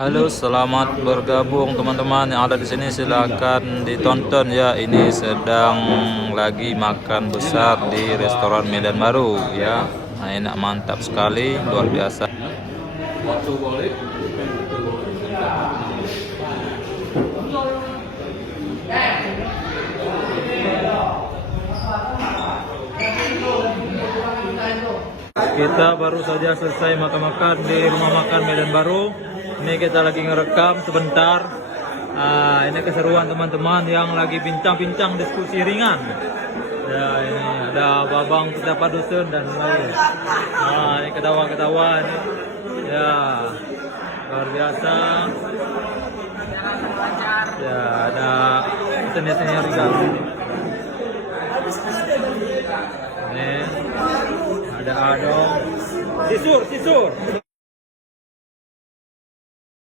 Halo, selamat bergabung teman-teman yang ada di sini. Silakan ditonton ya. Ini sedang lagi makan besar di restoran Medan Baru ya. Nah, enak, mantap sekali, luar biasa. Kita baru saja selesai makan-makan di rumah makan Medan Baru. Ini kita lagi ngerekam sebentar. Ini keseruan teman-teman yang lagi bincang-bincang diskusi ringan. Ya, ini ada Babang Petapa Dusun dan lain. Ini ketawa-ketawa ini. Ya, luar biasa. Ya, ada senior-senior juga. Ini ada Adong. Sisur.